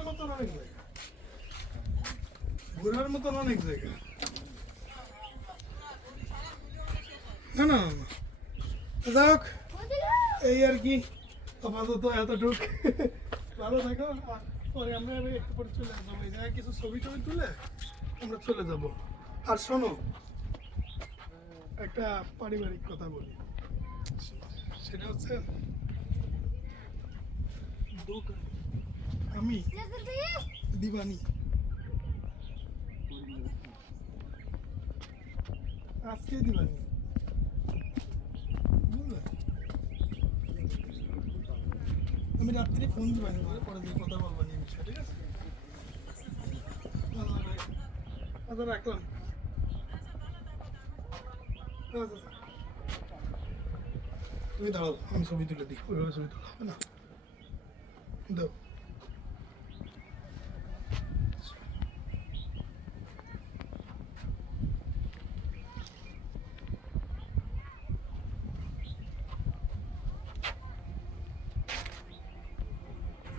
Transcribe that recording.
ঘোরার মতন অনেক জায়গা, ঘোরার মতন অনেক জায়গা। না না না, যাক এই আর কি, আপাতত এতটুক। ভালো থাকো, আর পরে আমরা একটু পরে চলে যাবো এই জায়গায় কিছু ছবি টবি তুলে আমরা চলে যাব। আর শোনো, একটা পারিবারিক কথা বলি, সেটা হচ্ছে আমি দিবানি আজকে দিবানি, বুঝলে? আমি রাত্রি ফোন দিবানি, পরে দিয়ে কথা বলবো নিয়ে বিষয়, ঠিক আছে? আচ্ছা রাখলাম। আচ্ছা, তুমি দাঁড়াও, আমি ছবি তুলে দিই, ওইভাবে ছবি তোলা হবে না, দাও।